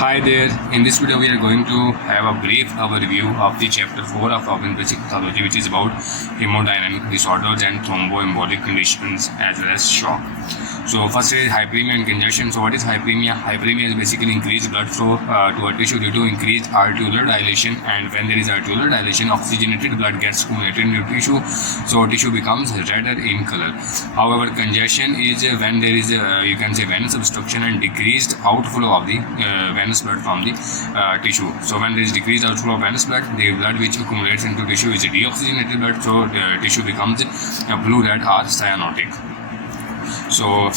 Hi there, in this video we are going to have a brief overview of the chapter 4 of Robbins Pathology, which is about hemodynamic disorders and thromboembolic conditions as well as shock. So first is hyperemia and congestion. So what is hyperemia? Hyperemia is basically increased blood flow to a tissue due to increased arteriolar dilation, and when there is arteriolar dilation, oxygenated blood gets accumulated in the tissue, so tissue becomes redder in color. However, congestion is when there is you can say venous obstruction and decreased outflow of the venous blood from the tissue. So when there is decreased outflow of venous blood, the blood which accumulates into tissue is deoxygenated blood, so the tissue becomes blue, red or cyanotic. So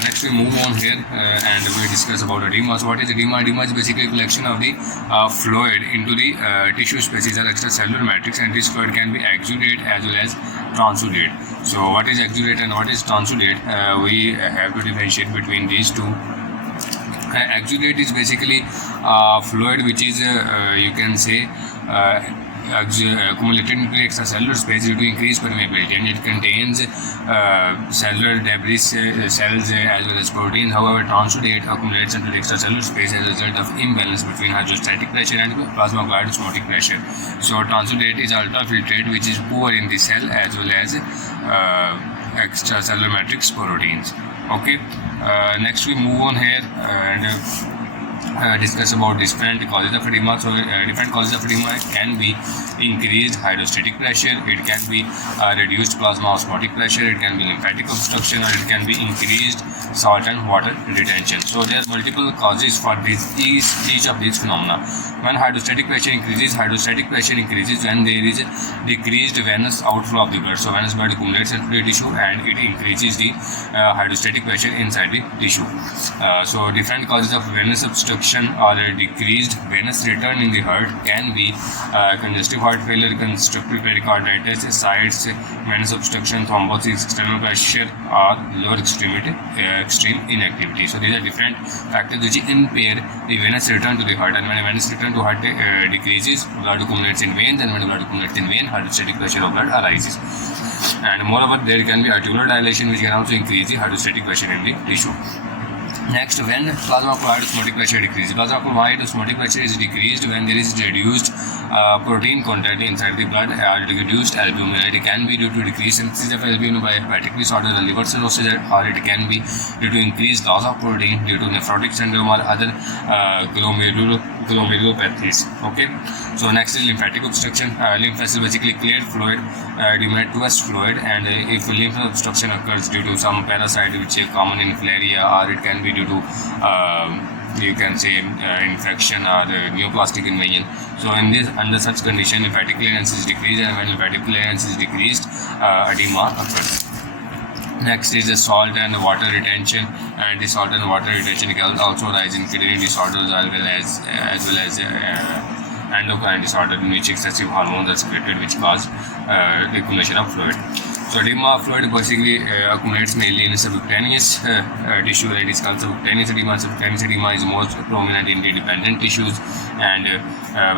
next we move on here and we discuss about edema. So what is edema? Edema is basically a collection of the fluid into the tissue species or extracellular matrix, and this fluid can be exudate as well as transudate. So what is exudate and what is transudate? We have to differentiate between these two. Exudate is basically fluid which is you can say accumulated into the extracellular space due to increased permeability, and it contains cellular debris, cells as well as proteins. However, transudate accumulates into the extracellular space as a result of imbalance between hydrostatic pressure and plasma-acquired osmotic pressure. So transudate is ultrafiltrate, which is poor in the cell as well as extracellular matrix proteins. Okay, next we move on here and discuss about different causes of edema. So different causes of edema can be increased hydrostatic pressure, it can be reduced plasma osmotic pressure, it can be lymphatic obstruction, or it can be increased salt and water retention. So there are multiple causes for each of these phenomena. When hydrostatic pressure increases when there is decreased venous outflow of the blood. So venous blood accumulates into the tissue and it increases the hydrostatic pressure inside the tissue. So different causes of venous obstruction or decreased venous return in the heart can be congestive heart failure, constrictive pericarditis, ascites, venous obstruction, thrombosis, external pressure, or lower extreme inactivity. So these are different factors which impair the venous return to the heart, and when venous return to heart decreases, blood accumulates in veins, and when blood accumulates in vein, hydrostatic pressure of blood arises. And moreover, there can be arteriolar dilation which can also increase the hydrostatic pressure in the tissue. Next, when plasma-acquired osmotic pressure decreases. Plasma-acquired osmotic pressure is decreased when there is reduced protein content inside the blood or reduced albumin. It can be due to decreased synthesis of albumin by hepatic disorder or liver cirrhosis, or it can be due to increased loss of protein due to nephrotic syndrome or other glomerulopathies. Okay. So next is lymphatic obstruction. Lymph is basically cleared fluid, edematous fluid, and if lymph obstruction occurs due to some parasite which is common in filaria, or it can be due to you can say infection or neoplastic invasion. So under such condition, lymphatic clearance is decreased, and when lymphatic clearance is decreased, edema occurs. Next is the salt and water retention, and the salt and water retention can also rise in kidney disorders as well as endocrine disorder in which excessive hormones are secreted which cause accumulation of fluid. So edema fluid basically accumulates mainly in subcutaneous tissue, that is called subcutaneous edema. Subcutaneous edema is most prominent in the dependent tissues, and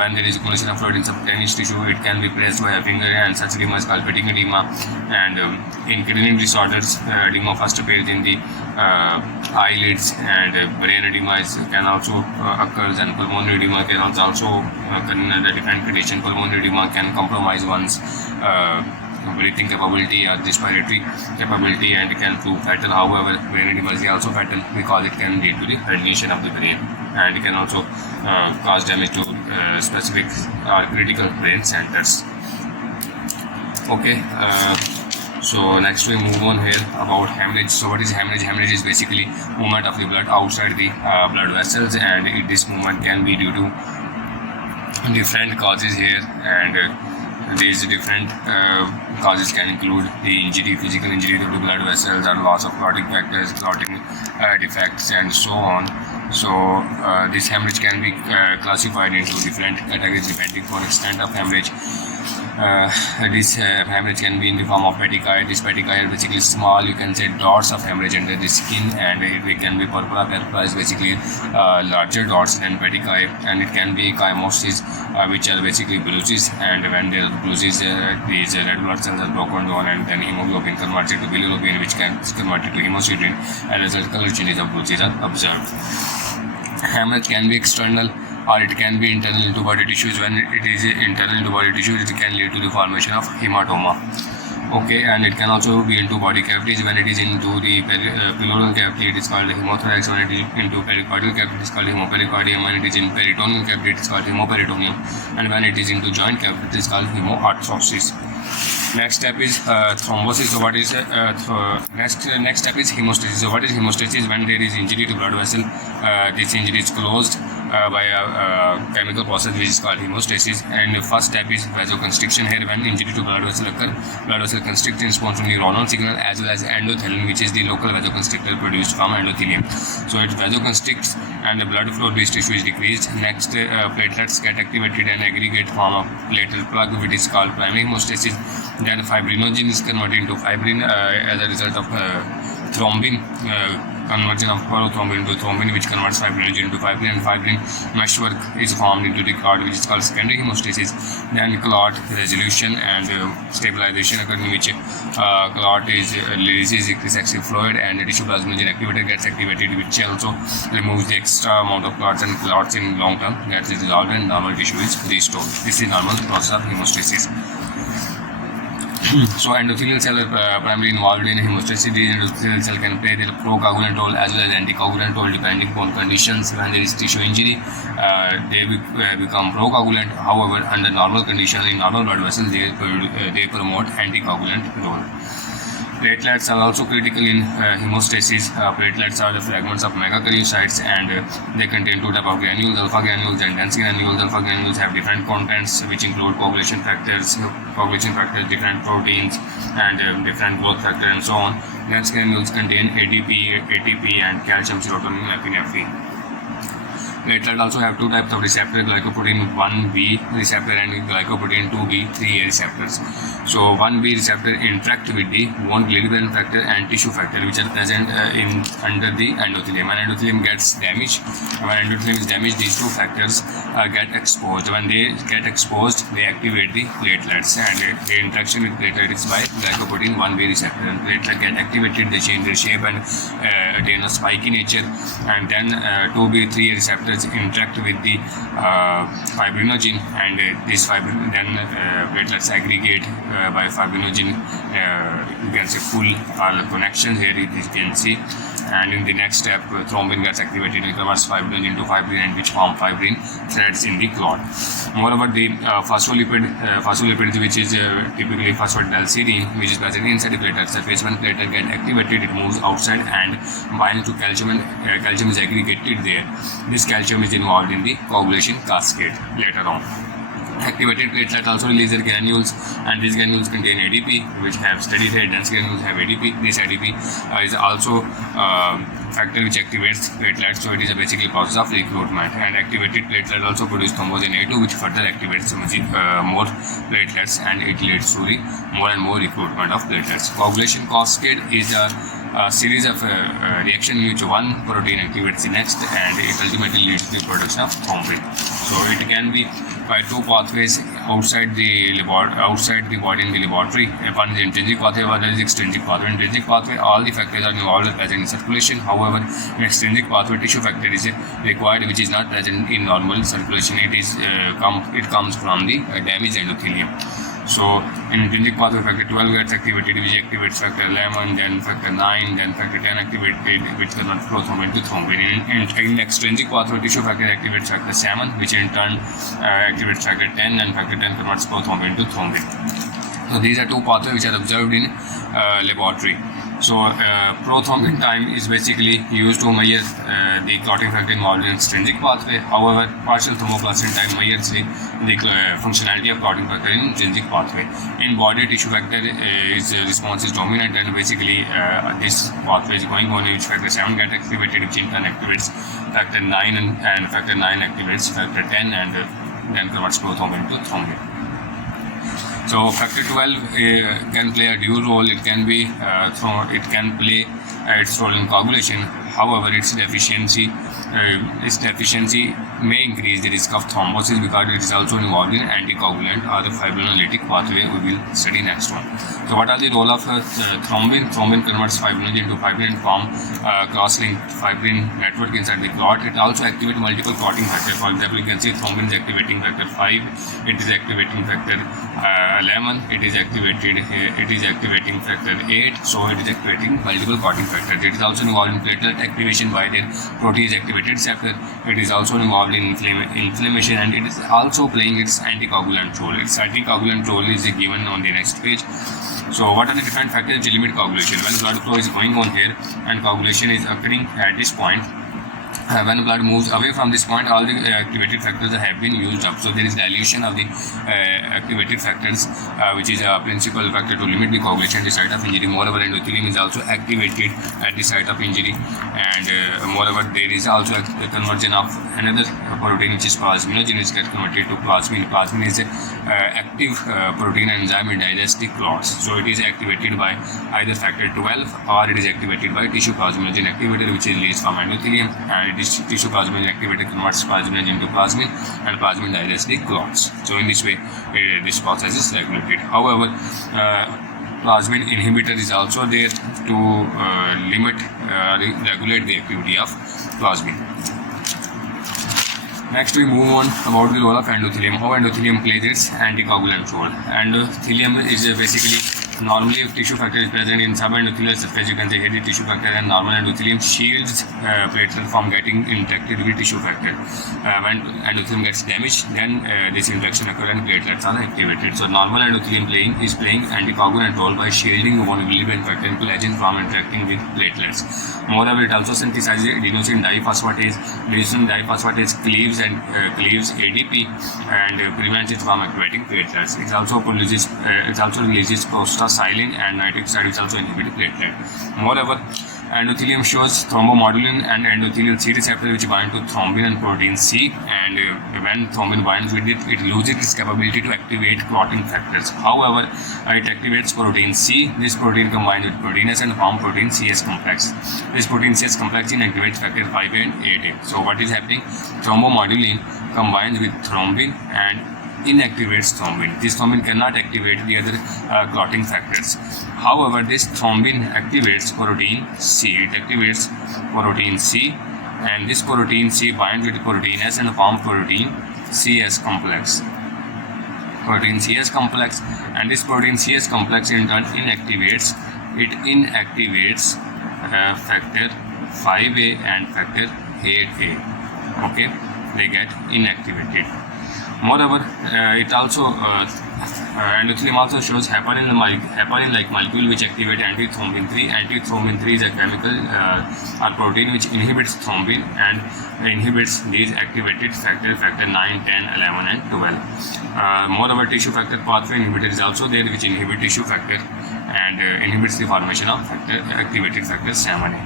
when there is accumulation of fluid in subcutaneous tissue, it can be pressed by a finger, and such edema is called pitting edema. And in kidney disorders, edema first appears in the eyelids, and brain edema can also occur, and pulmonary edema can also occur in a different condition. Pulmonary edema can compromise one's breathing capability or respiratory capability and can prove fatal. However, brain edema is also fatal because it can lead to the herniation of the brain, and it can also cause damage to specific or critical brain centers. Okay. So next we move on here about hemorrhage. So what is hemorrhage? Hemorrhage is basically movement of the blood outside the blood vessels, and this movement can be due to different causes here, and these different causes can include the injury, physical injury due to blood vessels, or loss of clotting factors, clotting defects, and so on. So this hemorrhage can be classified into different categories depending on extent of hemorrhage. This hemorrhage can be in the form of petechiae. This petechiae are basically small, you can say, dots of hemorrhage under the skin, and it can be purpura. Purpura is basically larger dots than petechiae, and it can be chymosis, which are basically bruises, and when there are bruises, these red blood cells are broken down, and then hemoglobin converted to bilirubin, which can convert it to hemosiderin, and as a result color changes of bruises are observed. Hemorrhage can be external or it can be internal into body tissues. When it is internal into body tissues, it can lead to the formation of hematoma. Okay, and it can also be into body cavities. When it is into the pleural cavity, it is called hemothorax. When it is into pericardial cavity, it is called hemopericardium. When it is in peritoneal cavity, it is called hemoperitoneum. And when it is into joint cavity, it is called hemoarthrosis. Next step is thrombosis. So what is next step is hemostasis. So what is hemostasis? When there is injury to blood vessel, this injury is closed by a chemical process which is called hemostasis. And the first step is vasoconstriction. Here, when injury to blood vessel occur, blood vessel constricts in response to neuronal signal as well as endothelin, which is the local vasoconstrictor produced from endothelium. So it vasoconstricts and the blood flow to this tissue is decreased. Next, platelets get activated and aggregate form a platelet plug, which is called primary hemostasis. Then fibrinogen is converted into fibrin as a result of thrombin, conversion of prothrombin into thrombin, which converts fibrinogen into fibrin, and fibrin meshwork is formed into the clot, which is called secondary hemostasis. Then clot resolution and stabilization occur, in which clot is releases excessive fluid and the tissue plasminogen activator gets activated, which also removes the extra amount of clots, and clots in long term gets dissolved and normal tissue is restored. This is normal process of hemostasis. So endothelial cell are primarily involved in hemostasis. The endothelial cell can play the procoagulant role as well as anticoagulant role depending upon conditions. When there is tissue injury, they become procoagulant. However, under normal conditions in normal blood vessels, they promote anticoagulant role. Platelets are also critical in hemostasis. Platelets are the fragments of megakaryocytes, and they contain two types of granules, alpha granules and dense granules. Alpha granules have different contents, which include coagulation factors, different proteins, and different growth factors, and so on. Dense granules contain ATP, and calcium, serotonin, epinephrine. Platelet also have two types of receptor, glycoprotein 1b receptor and glycoprotein 2b3a receptors. So 1b receptor interact with the bone glioblin factor and tissue factor, which are present under the endothelium. When endothelium gets damaged, these two factors get exposed. When they get exposed, they activate the platelets, and the interaction with platelet is by glycoprotein 1b receptor. And platelet get activated, they change their shape and attain a spiky nature, and then 2b3 receptors interact with the fibrinogen, and platelets aggregate by fibrinogen. You can say full connection here, you can see. And in the next step, thrombin gets activated and converts fibrinogen into fibrin, and which form fibrin threads in the clot. Moreover, the phospholipid, which is typically phosphatidylserine, which is present inside the platelet surface. When platelet get activated, it moves outside and binds to calcium, and calcium is aggregated there. This calcium is involved in the coagulation cascade later on. Activated platelets also release their granules, and these granules contain ADP, which have steady state. Dense granules have ADP. This ADP is also factor which activates platelets, so it is a basically process of recruitment. And activated platelets also produce thrombosin A2, which further activates more platelets, and it leads to the more and more recruitment of platelets. Coagulation cascade is a series of reaction in which one protein activates the next, and it ultimately leads to the production of thrombin. So it can be by two pathways outside the body in the laboratory. One is intrinsic pathway, other is extrinsic pathway. Intrinsic pathway, all the factors are involved present in circulation. However, in extrinsic pathway, tissue factor is required, which is not present in normal circulation. It comes from the damaged endothelium. So in intrinsic pathway, factor 12 gets activated, which activates factor 11, then factor 9, then factor 10 activated, which converts prothrombin to thrombin. In extrinsic pathway, tissue factor activates factor 7, which in turn activates factor 10, and factor 10 converts prothrombin to thrombin. So these are two pathways which are observed in laboratory. So prothrombin time is basically used to measure the clotting factor involved in extrinsic pathway. However, partial thermoplastin time measures the functionality of clotting factor in intrinsic pathway. In body, tissue factor response is dominant, and basically this pathway is going on, in which factor 7 gets activated, which in turn activates factor 9, and factor 9 activates factor 10, and then converts prothrombin to thrombin. So factor 12 can play a dual role. It can play its role in coagulation. However, its deficiency may increase the risk of thrombosis because it is also involved in anticoagulant or the fibrinolytic pathway. We will study next one. So what are the role of thrombin? Thrombin converts fibrinogen into fibrin and form cross-linked fibrin network inside the clot. It also activates multiple clotting factors. For example, you can see thrombin is activating factor 5, it is activating factor 11, it is activating factor 8, so it is activating multiple clotting factors. It is also involved in platelet activation by the protease activated receptor. It is also involved in inflammation, and it is also playing its anticoagulant role. Its anticoagulant role is given on the next page. So what are the different factors which limit coagulation? When blood flow is going on here and coagulation is occurring at this point, when blood moves away from this point, all the activated factors have been used up. So there is dilution of the activated factors, which is a principal factor to limit the coagulation at the site of injury. Moreover, endothelium is also activated at the site of injury, and moreover, there is also a conversion of another protein which is plasminogen, which gets converted to plasmin. Plasmin is an active protein enzyme in digestive clots. So it is activated by either factor 12 or it is activated by tissue plasminogen activator, which is released from endothelium, and this tissue plasminogen activator converts plasminogen into plasmin, and plasmin digestive clots. So in this way, this process is regulated. However, plasmin inhibitor is also there to regulate the activity of plasmin. Next, we move on about the role of endothelium. How endothelium plays its anticoagulant role. Endothelium is basically, normally if tissue factor is present in subendothelial surface, you can say here the tissue factor, and normal endothelium shields platelet from getting infected with tissue factor. When endothelium gets damaged, then this infection occurs and platelets are activated. So normal endothelium is playing anticoagulant role by shielding vulnerability infected collagen from interacting with platelets. Moreover, it also synthesizes adenosine diphosphatase. Adenosine diphosphatase cleaves ADP and prevents it from activating platelets. It also releases prostaglandin and nitric oxide, which also inhibit platelet. Moreover, endothelium shows thrombomodulin and endothelial C receptor, which bind to thrombin and protein C, and when thrombin binds with it, it loses its capability to activate clotting factors. However, it activates protein C. This protein combines with protein S and form protein CS complex. This protein CS complex inactivates factor 5 and 8A. So what is happening? Thrombomodulin combines with thrombin and inactivates thrombin. This thrombin cannot activate the other clotting factors. However, this thrombin activates protein C. It activates protein C, and this protein C binds with protein S and form protein CS complex. Protein CS complex, and this protein CS complex in turn inactivates factor 5A and factor 8A. Okay, they get inactivated. Moreover, it also endothelium also shows heparin-like molecule which activate antithrombin 3. Antithrombin 3 is a chemical or protein which inhibits thrombin and inhibits these activated factor 9, 10, 11 and 12. Moreover, tissue factor pathway inhibitor is also there, which inhibit tissue factor and inhibits the formation of activated factor 7A.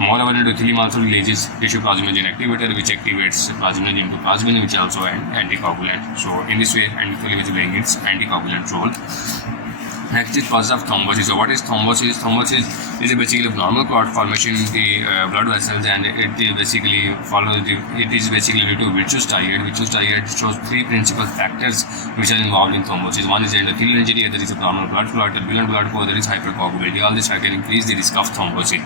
Moreover, endothelium also releases tissue plasminogen activator, which activates plasminogen into plasmin, which is also an anticoagulant. So in this way, endothelium is playing its anticoagulant role. Next is cause of thrombosis. So what is thrombosis? Thrombosis is basically a normal clot formation in the blood vessels, and it is basically due to vitreous thyroid. Vitreous thyroid shows three principal factors which are involved in thrombosis. One is endothelial injury, other is abnormal blood flow, turbulent blood flow, other is hypercoagulability. All these factors increase the risk of thrombosis.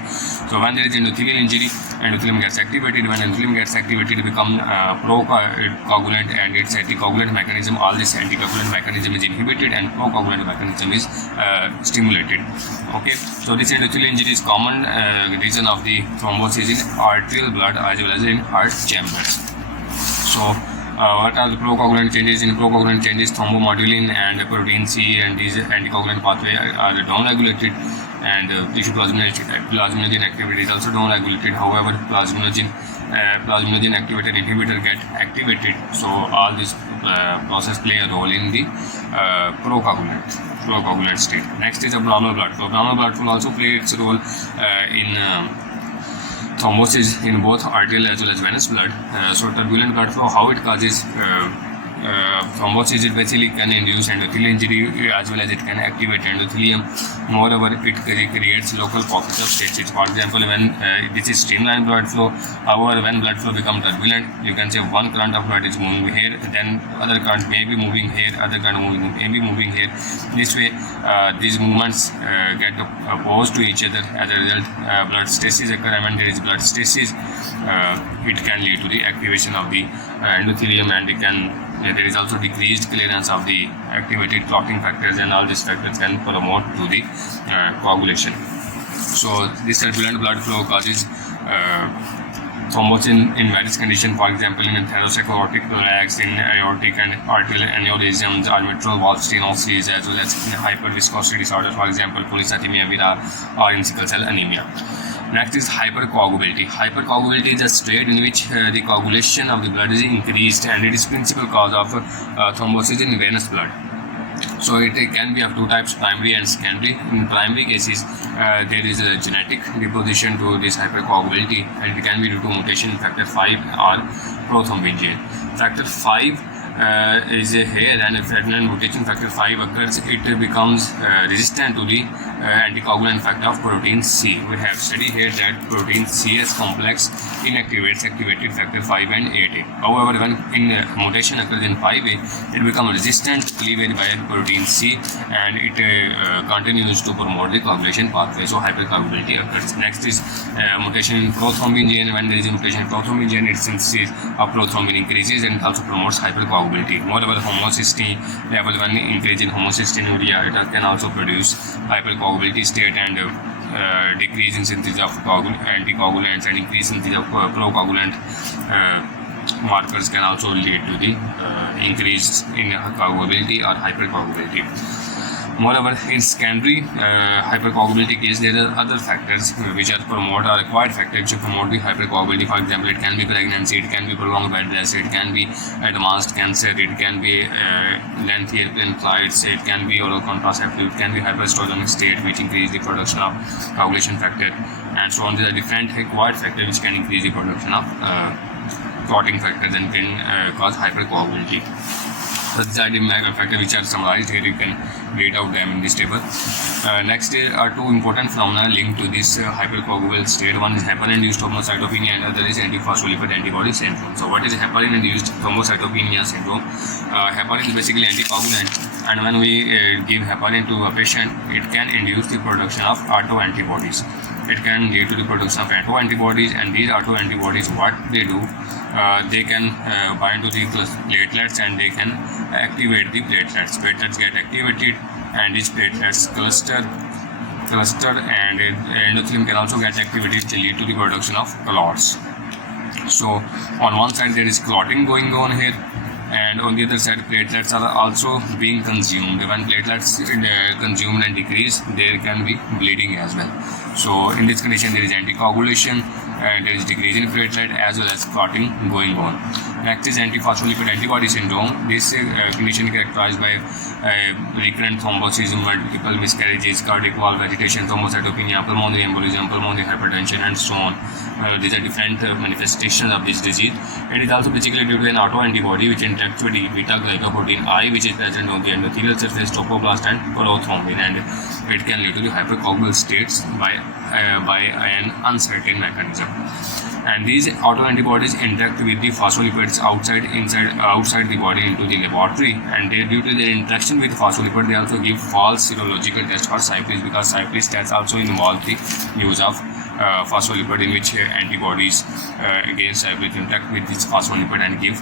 So when there is endothelial injury, endothelium gets activated. When endothelium gets activated, it becomes procoagulant, and its anticoagulant mechanism, all this anticoagulant mechanism is inhibited and procoagulant mechanism is stimulated. Okay, so this endothelial injury is common reason of the thrombosis in arterial blood as well as in heart chambers. So what are the procoagulant changes? In procoagulant changes, thrombomodulin and protein C and these anticoagulant pathway are downregulated, and tissue plasminogen activity is also downregulated. However, plasminogen activator inhibitor get activated, so all this process play a role in the procoagulant state. Next is abnormal blood flow. Abnormal blood flow also play its role in thrombosis in both arterial as well as venous blood. So turbulent blood flow, how it causes thrombosis, it basically can induce endothelial injury as well as it can activate endothelium. Moreover, it creates local pockets of stasis. For example, when this is streamlined blood flow, however, when blood flow becomes turbulent, you can say one current of blood is moving here, then other current may be moving here, other current may be moving here. This way, these movements get opposed to each other. As a result, blood stasis occurs, and when there is blood stasis, it can lead to the activation of the endothelium, and there is also decreased clearance of the activated clotting factors, and all these factors can promote to the coagulation. So this turbulent blood flow causes thrombosis in various conditions. For example, in atherosclerotic plaques, in aortic and arterial aneurysms, or mitral valve stenosis, as well as in hyperviscosity disorders, for example, polycythemia vera, or in sickle cell anemia. Next is hypercoagulability. Hypercoagulability is a state in which the coagulation of the blood is increased, and it is principal cause of thrombosis in venous blood. So it can be of two types, primary and secondary. In primary cases, there is a genetic deposition to this hypercoagulability, and it can be due to mutation in factor 5 or prothrombin gene. Factor 5 is here, and if when mutation factor 5 occurs, it becomes resistant to the anticoagulant factor of protein C. We have studied here that protein CS complex inactivates activated factor 5 and 8A. However, when mutation occurs in 5A, it becomes resistant to cleavage by protein C, and it continues to promote the coagulation pathway. So hypercoagulability occurs. Next is mutation in prothrombin gene. When there is a mutation in prothrombin gene, its synthesis of prothrombin increases and also promotes hypercoagulability. Moreover, homocysteine level, when increase in homocysteinuria, it can also produce hypercoagulability state, and decrease in synthesis of anticoagulants and increase in synthesis of procoagulant markers can also lead to the increase in coagulability or hypercoagulability. Moreover, in secondary hypercoagulability case, there are other factors which are promote or required factors to promote the hypercoagulability. For example, it can be pregnancy, it can be prolonged bed rest, it can be advanced cancer, it can be lengthy airplane flights, it can be oral contraceptive, it can be hyperestrogenic state which increase the production of coagulation factor, and so on. There are different required factors which can increase the production of clotting factors and can cause hypercoagulability. These are the factors which are summarized here. You can read out them in this table. Next are two important phenomena linked to this hypercoagulable state. One is heparin-induced thrombocytopenia, and other is antiphospholipid antibody syndrome. So, what is heparin-induced thrombocytopenia syndrome? Heparin is basically anticoagulant, and when we give heparin to a patient, it can induce the production of autoantibodies. It can lead to the production of autoantibodies, and these autoantibodies, what they do, they can bind to the platelets, and they can activate the platelets. Platelets get activated, and these platelets cluster, and endothelium can also get activated to lead to the production of clots. So on one side there is clotting going on here, and on the other side platelets are also being consumed. When platelets consumed and decrease, there can be bleeding as well. So in this condition there is anticoagulation, and there is decrease in platelet as well as clotting going on. Next is antiphospholipid antibody syndrome. This condition is characterized by recurrent thrombosis, multiple miscarriages, cardiac valve agitation, thrombocytopenia, pulmonary embolism, pulmonary hypertension, and so on. These are different manifestations of this disease. It is also basically due to an autoantibody which interacts with the beta-glycoprotein I, which is present on the endothelial surface, trophoblast, and prothrombin, and it can lead to the hypercoagulable states by an uncertain mechanism. And these autoantibodies interact with the phospholipids outside the body into the laboratory, and due to their interaction with phospholipid, they also give false serological tests for syphilis, because syphilis tests also involve the use of phospholipid, in which antibodies against syphilis interact with this phospholipid and give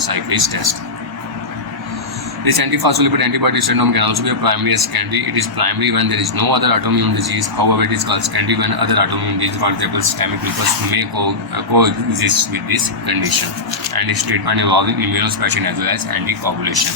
syphilis test. This antiphospholipid antibody syndrome can also be a primary and secondary. It is primary when there is no other autoimmune disease. However, it is called secondary when other autoimmune disease, for example, systemic lupus, may coexist with this condition. And its treatment involving immunosuppression as well as anticoagulation.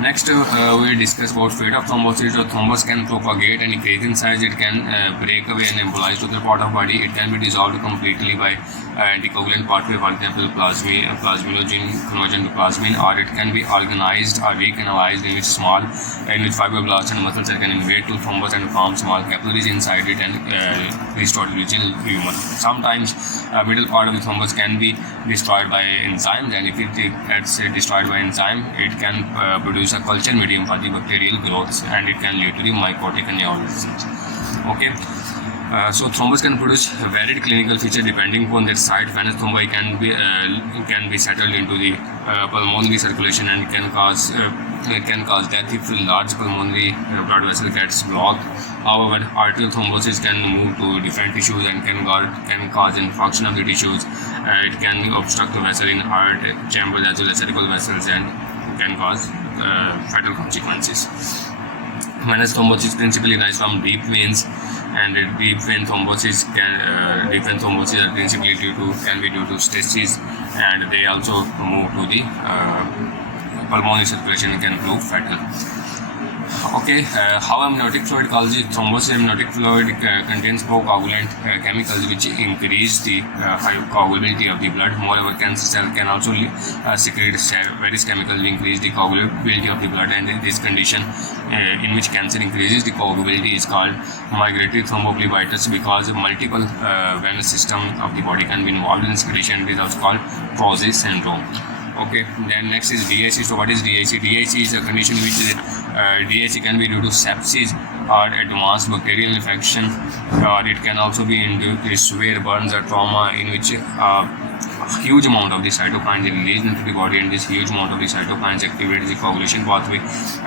Next, we will discuss about fate of thrombosis. So, thrombus can propagate and increase in size. It can break away and embolize to the part of body. It can be dissolved completely by anticoagulant pathway, for example, plasminogen conversion to plasmin, or it can be organized or recanalized in which fibroblasts and muscle cells can invade to thrombus and form small capillaries inside it and restore the original humor. Sometimes middle part of the thrombus can be destroyed by enzymes, and if it gets destroyed by enzyme, it can produce a culture medium for the bacterial growth, and it can lead to the mycotic aneurysms. Okay. So thrombus can produce varied clinical features depending upon their site. Venous thrombi can be settled into the pulmonary circulation and can cause death if large pulmonary blood vessel gets blocked. However, arterial thrombosis can move to different tissues and can cause infarction of the tissues. It can obstruct the vessel in heart chamber as well as cerebral vessels and can cause fatal consequences. Venous thrombosis principally arise from deep veins, and deep vein thrombosis are principally can be due to stenosis, and they also move to the pulmonary circulation and can prove fatal. Okay, how amniotic fluid causes thrombosis? Amniotic fluid contains coagulant chemicals which increase the coagulability of the blood. Moreover, cancer cell can also secrete various chemicals to increase the coagulability of the blood, and in this condition in which cancer increases the coagulability is called migratory thrombophlebitis, because multiple venous systems of the body can be involved in secretion. It is also called Prozis syndrome. Okay, then next is DIC. So what is DIC? DIC is a condition which DIC can be due to sepsis or advanced bacterial infection, or it can also be due to severe burns or trauma in which a huge amount of the cytokines are released into the body, and this huge amount of the cytokines activates the coagulation pathway,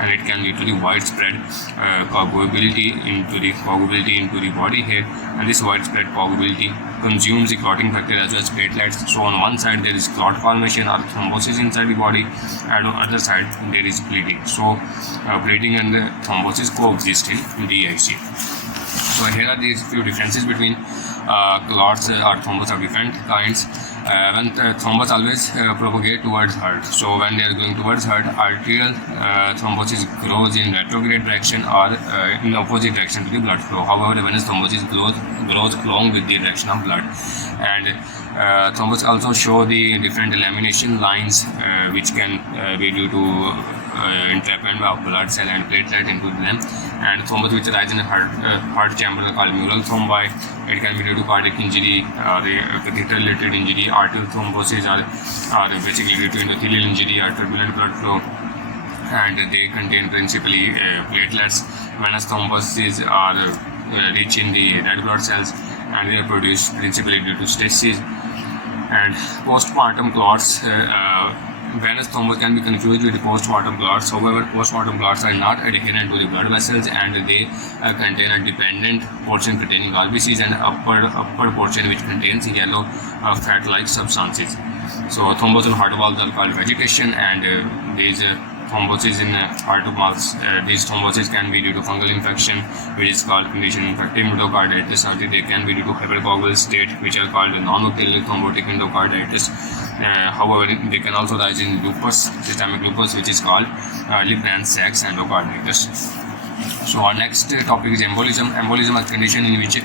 and it can lead to the widespread coagulability into the body here, and this widespread coagulability consumes the clotting factor as well as platelets. So on one side there is clot formation or thrombosis inside the body, and on the other side there is bleeding. So bleeding and thrombosis coexist in DIC. So here are these few differences between clots or thrombus of different kinds. When thrombus always propagate towards heart. So when they are going towards heart, arterial thrombosis grows in retrograde direction or in opposite direction to the blood flow. However, venous thrombosis grows along with the direction of blood. And thrombus also show the different lamination lines which can be due to entrapment of blood cell and platelet into them. And thrombus which arise in the heart chamber are called mural thrombi. It can be due to cardiac injury or catheter-related injury. Arterial thrombosis are basically due to endothelial injury or turbulent blood flow, and they contain principally platelets. Venous thrombosis are rich in the red blood cells, and they are produced principally due to stenosis. And postpartum clots. Venous thrombus can be confused with postmortem clots. However, postmortem clots are not adherent to the blood vessels, and they contain a dependent portion containing RBCs and upper portion which contains yellow fat-like substances. So thrombus in heart valves are called vegetation, and these thrombosis in heart valves, these thrombosis can be due to fungal infection, which is called condition infective endocarditis, or they can be due to hypercoagulable state, which are called non-bacterial thrombotic endocarditis. However, they can also rise in lupus, systemic lupus, which is called Liebrandt-Sachs endocarditis. So our next topic is embolism. Embolism is a condition in which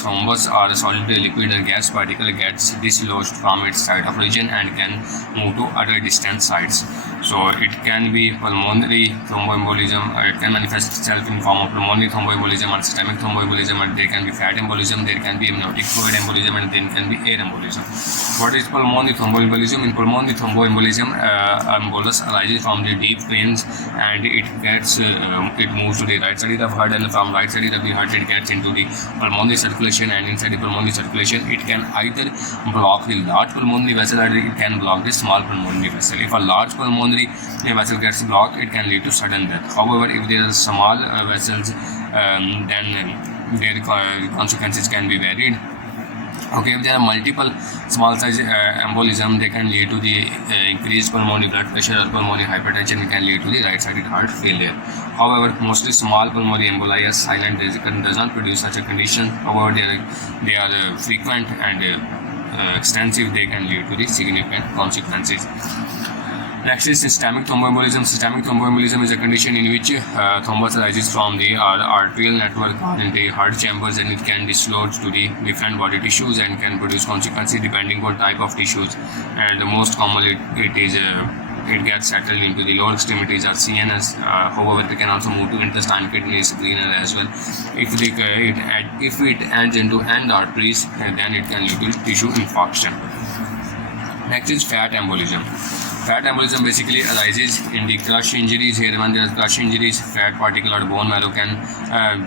thrombus or a solid liquid or gas particle gets dislodged from its site of origin and can move to other distant sites. So it can be pulmonary thromboembolism, it can manifest itself in form of pulmonary thromboembolism or systemic thromboembolism, and there can be fat embolism, there can be amniotic fluid embolism, and then can be air embolism. What is pulmonary thromboembolism? In pulmonary thromboembolism, embolus arises from the deep veins, and it moves to the right side of the heart, and from right side of the heart it gets into the pulmonary circulation, and inside the pulmonary circulation it can either block the large pulmonary vessel or it can block the small pulmonary vessel. If a large pulmonary vessel gets blocked, it can lead to sudden death. However, if there are small vessels, then their consequences can be varied. Okay, if there are multiple small size embolism, they can lead to the increased pulmonary blood pressure or pulmonary hypertension. It can lead to the right-sided heart failure. However, mostly small pulmonary emboli are silent. Does not produce such a condition. However, they are frequent and extensive. They can lead to the significant consequences. Next is systemic thromboembolism. Systemic thromboembolism is a condition in which thrombus arises from the arterial network in the heart chambers, and it can dislodge to the different body tissues and can produce consequences depending on type of tissues. And most commonly it gets settled into the lower extremities or CNS. However, it can also move to intestine, kidneys, renal as well. If it ends into end arteries, then it can lead to tissue infarction. Next is fat embolism. Fat embolism basically arises in the crush injuries. Here, when there are crush injuries, fat particle or bone marrow can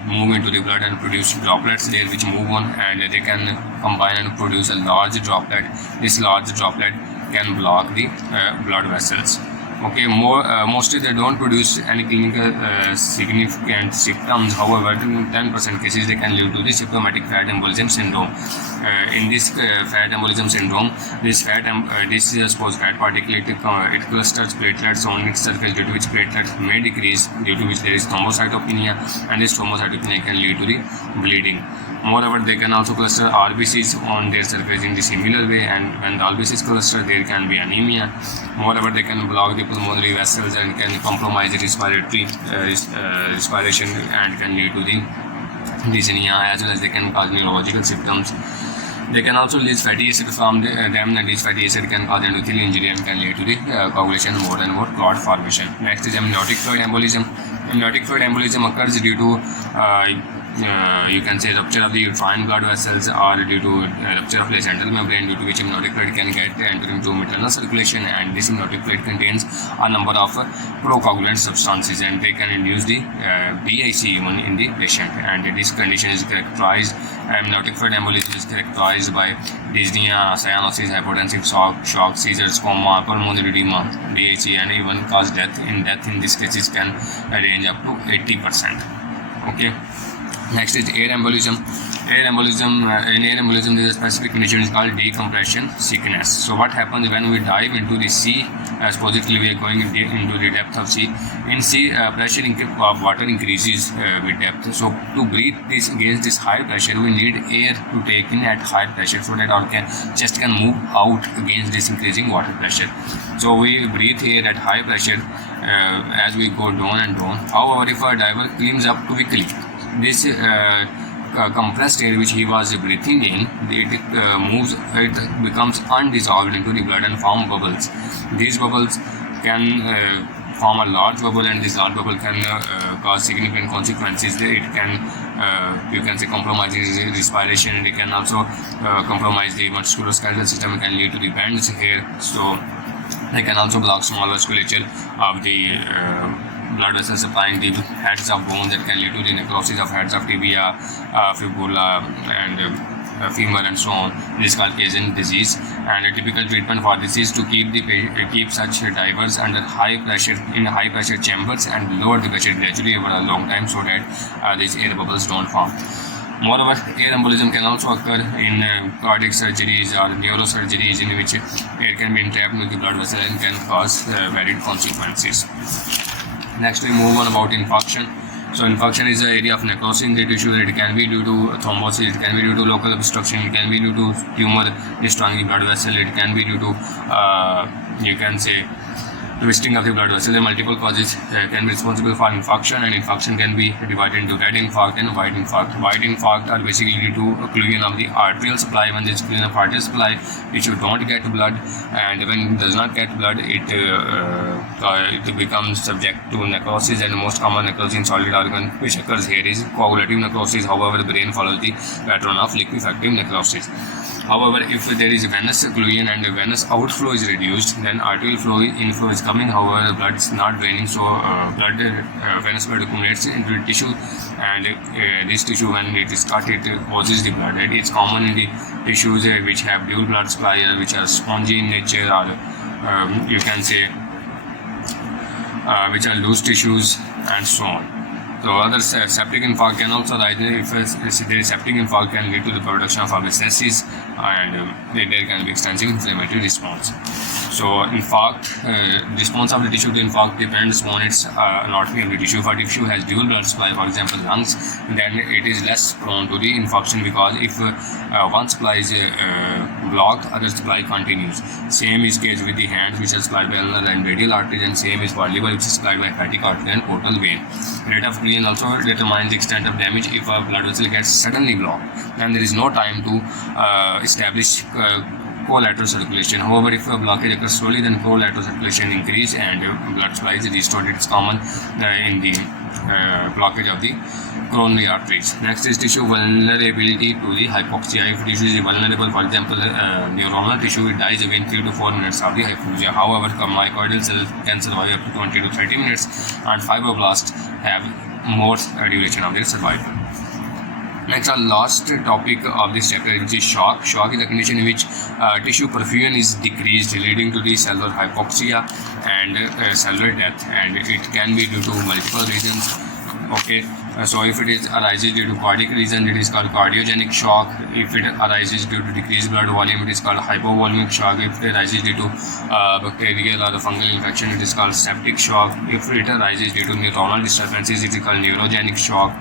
move into the blood and produce droplets there which move on, and they can combine and produce a large droplet. This large droplet can block the blood vessels. Okay, mostly they don't produce any clinical significant symptoms. However, in 10% cases they can lead to the symptomatic fat embolism syndrome. In this fat embolism syndrome, this is a supposed fat particle. It clusters platelets on its surface, due to which platelets may decrease, due to which there is thrombocytopenia, and this thrombocytopenia can lead to the bleeding. Moreover, they can also cluster RBCs on their surface in the similar way, and when the RBCs cluster, there can be anemia. Moreover, they can block the pulmonary vessels and can compromise the respiration and can lead to the dyspnea, as well as they can cause neurological symptoms. They can also release fatty acid from them, and this fatty acid can cause endothelial injury and can lead to the coagulation, more and more clot formation. Next is amniotic fluid embolism. Amniotic fluid embolism occurs due to you can say rupture of the uterine blood vessels, or due to rupture of placental membrane, due to which amniotic fluid can get enter into maternal circulation, and this amniotic fluid contains a number of procoagulant substances, and they can induce the BIC even in the patient. And this condition is characterized, amniotic fluid embolism is characterized by dyspnea, cyanosis, hypotensive shock, seizures, coma, pulmonary edema, BIC, and even cause death. In this cases can range up to 80%. Okay. Next is air embolism. In air embolism, there is a specific condition called decompression sickness. So what happens when we dive into the sea? Supposedly we are going into the depth of sea. In sea, pressure of water increases with depth. So to breathe against this high pressure, we need air to take in at high pressure, so that our chest can move out against this increasing water pressure. So we breathe air at high pressure as we go down and down. However, if a diver climbs up quickly, this compressed air which he was breathing in, it becomes undissolved into the blood and form bubbles. These bubbles can form a large bubble, and this large bubble can cause significant consequences. It can you can say compromise the respiration, and it can also compromise the musculoskeletal system. It can lead to the bends here. So they can also block small vasculature of the blood vessels supplying the heads of bones, that can lead to the necrosis of heads of tibia, fibula, and femur, and so on. This is called Kazan disease, and a typical treatment for this is to keep such divers under high pressure in high pressure chambers and lower the pressure gradually over a long time, so that these air bubbles don't form. Moreover, air embolism can also occur in cardiac surgeries or neurosurgeries, in which air can be entrapped into the blood vessel and can cause varied consequences. Next, we move on about infarction. So infarction is an area of necrosis in the tissue. It can be due to thrombosis, it can be due to local obstruction, it can be due to tumor destroying the blood vessel, it can be due to you can say twisting of the blood vessel. The multiple causes can be responsible for infarction, and infarction can be divided into red infarct and white infarct. White infarct are basically due to occlusion of the arterial supply. When there is occlusion of arterial supply, tissue don't get blood, and when it does not get blood, it becomes subject to necrosis. And the most common necrosis in solid organ which occurs here is coagulative necrosis. However, the brain follows the pattern of liquefactive necrosis. However, if there is venous occlusion and the venous outflow is reduced, then arterial inflow is coming. However, the blood is not draining, so venous blood accumulates into the tissue, and this tissue, when it is cut, it causes the blood. It is common in the tissues which have dual blood supply, which are spongy in nature, or you can say which are loose tissues, and so on. So other septic infarct can also arise. If there is septic infarct, can lead to the production of abscesses and there can be extensive inflammatory response. So infarct, response of the tissue to infarct depends on its anatomy of the tissue. If a tissue has dual blood supply, for example lungs, then it is less prone to the infarction, because if one supply is blocked, other supply continues. Same is case with the hands, which are supplied by ulnar and radial arteries, and same is for liver, which is supplied by hepatic artery and portal vein. Rate of clearance also determines the extent of damage. If a blood vessel gets suddenly blocked, then there is no time to establish collateral circulation. However, if a blockage occurs slowly, then collateral circulation increase and blood supply is restored. It's common in the blockage of the coronary arteries. Next is tissue vulnerability to the hypoxia. If tissue is vulnerable, for example neuronal tissue, it dies within 3 to 4 minutes of the hypoxia. However, myocardial cells can survive up to 20 to 30 minutes, and fibroblasts have more duration of their survival. Next, our last topic of this chapter, which is shock. Shock is a condition in which tissue perfusion is decreased, leading to the cellular hypoxia and cellular death, and it can be due to multiple reasons. Okay, so if it is arises due to cardiac reason, it is called cardiogenic shock. If it arises due to decreased blood volume, it is called hypovolemic shock. If it arises due to bacterial or fungal infection, it is called septic shock. If it arises due to neuronal disturbances, it is called neurogenic shock.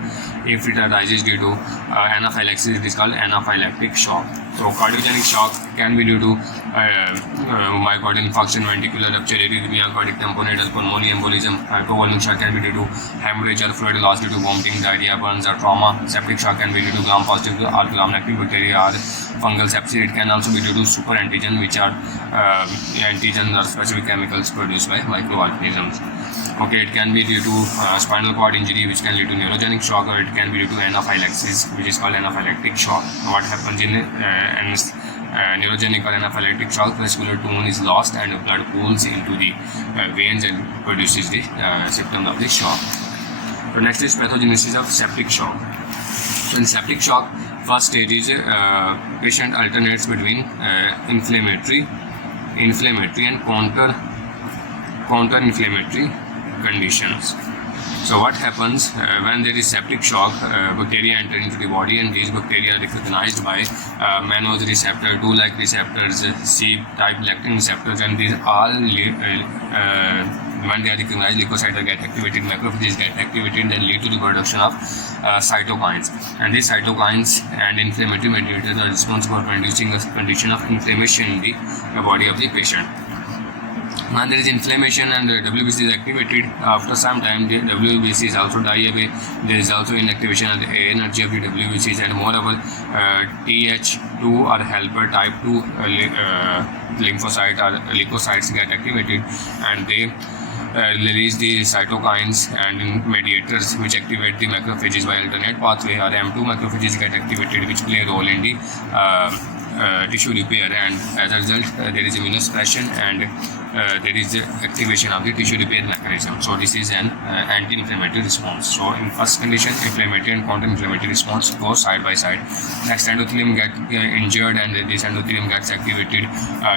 If it arises due to anaphylaxis, it is called anaphylactic shock. So cardiogenic shock can be due to myocardial infarction, ventricular rupture, arrhythmia, cardiac tamponadal pulmonary embolism. Hypovolemic shock can be due to hemorrhage or fluid loss due to vomiting, diarrhea, burns or trauma. Septic shock can be due to gram-positive or gram-negative bacteria or fungal sepsis. It can also be due to superantigen, which are antigens or specific chemicals produced by microorganisms. Okay, it can be due to spinal cord injury, which can lead to neurogenic shock, or it can be due to anaphylaxis, which is called anaphylactic shock. What happens in neurogenic or anaphylactic shock? Vascular tone is lost and blood pools into the veins and produces the symptom of the shock. So next is pathogenesis of septic shock. So in septic shock, first stage is patient alternates between inflammatory and counter-inflammatory conditions. So what happens when there is septic shock? Bacteria enter into the body, and these bacteria are recognized by mannose receptor, tool-like receptors, C-type lectin receptors, and these all when they are recognized, leukocytes get activated, macrophages get activated, and lead to the production of cytokines. And these cytokines and inflammatory mediators are responsible for producing a condition of inflammation in the body of the patient. When there is inflammation and the WBC is activated, after some time the WBC is also die away. There is also inactivation of the energy of the WBCs, and moreover Th2 or helper type 2 lymphocyte or leukocytes get activated, and they release the cytokines and mediators which activate the macrophages by alternate pathway, or M2 macrophages get activated, which play a role in the tissue repair, and as a result there is immunosuppression and there is the activation of the tissue repair mechanism. So this is an anti-inflammatory response. So in first condition, inflammatory and counter-inflammatory response go side by side. Next, endothelium get injured, and this endothelium gets activated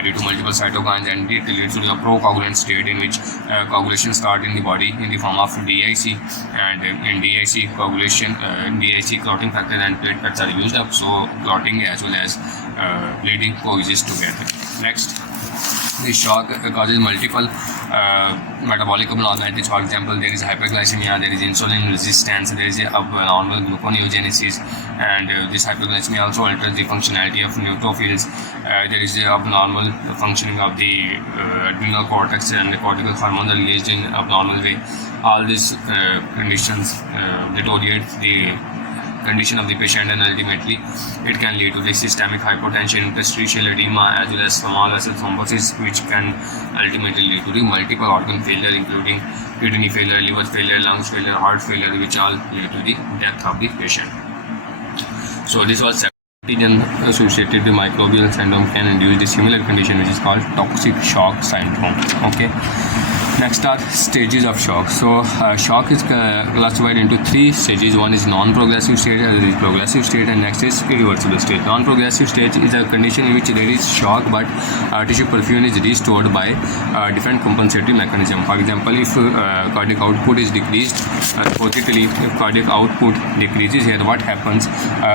due to multiple cytokines, and it leads to a procoagulant state in which coagulation starts in the body in the form of DIC, and in DIC coagulation, DIC clotting factor and platelets are used up, so clotting as well as bleeding coexist together. Next, this shock causes multiple metabolic abnormalities. For example, there is hyperglycemia, there is insulin resistance, there is abnormal gluconeogenesis, and this hyperglycemia also alters the functionality of neutrophils. There is the abnormal functioning of the adrenal cortex, and the cortical hormones are released in abnormal way. All these conditions deteriorate the condition of the patient, and ultimately it can lead to the systemic hypotension, interstitial edema, as well as small vessel thrombosis, which can ultimately lead to the multiple organ failure, including kidney failure, liver failure, lungs failure, heart failure, which all lead to the death of the patient. So this was antigen associated with microbial syndrome can induce the similar condition, which is called toxic shock syndrome. Okay. Next are stages of shock. So shock is classified into three stages. One is non-progressive state, other is progressive state, and next is irreversible state. Non-progressive state is a condition in which there is shock but tissue perfusion is restored by different compensatory mechanism. For example, if cardiac output is decreased, supposedly if cardiac output decreases here, what happens?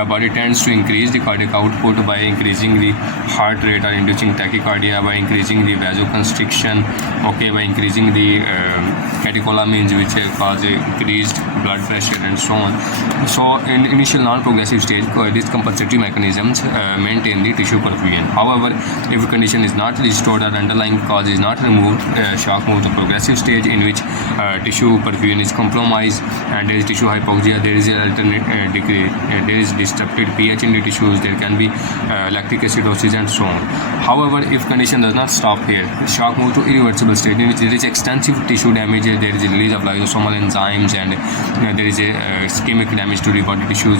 Body tends to increase the cardiac output by increasing the heart rate or inducing tachycardia, by increasing the vasoconstriction, by increasing the catecholamines, which cause increased blood pressure and so on. So in initial non-progressive stage, these compensatory mechanisms maintain the tissue perfusion. However, if a condition is not restored or underlying cause is not removed, shock moves to progressive stage, in which tissue perfusion is compromised and there is tissue hypoxia, there is alternate there is disrupted pH in the tissues, there can be lactic acidosis and so on. However, if condition does not stop here, shock moves to irreversible state, in which there is extensive tissue damage, there is a release of lysosomal enzymes, and there is a ischemic damage to the body tissues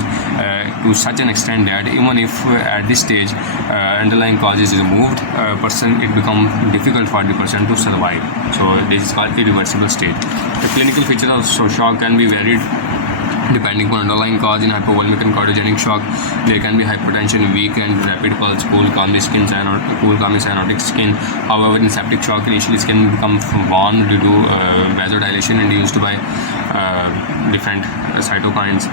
to such an extent that even if at this stage underlying cause is removed, it becomes difficult for the person to survive. So this is called irreversible state. The clinical features of shock can be varied depending on underlying cause. In hypovolemic and cardiogenic shock, there can be hypertension, weak and rapid pulse, cool, calmly cyanotic skin. However, in septic shock, initially skin becomes warm due to vasodilation induced by different cytokines.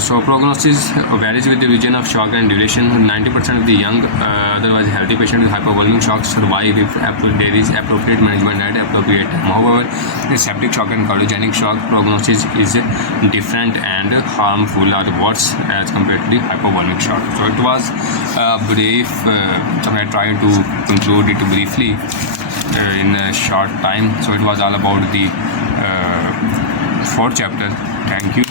So prognosis varies with the region of shock and duration. 90% of the young, otherwise healthy patient with hypovolemic shock survive if there is appropriate management at appropriate time. However, in septic shock and cardiogenic shock, prognosis is different and harmful or worse as compared to the hypovolemic shock. So it was brief. I tried to conclude it briefly in a short time. So it was all about the fourth chapter. Thank you.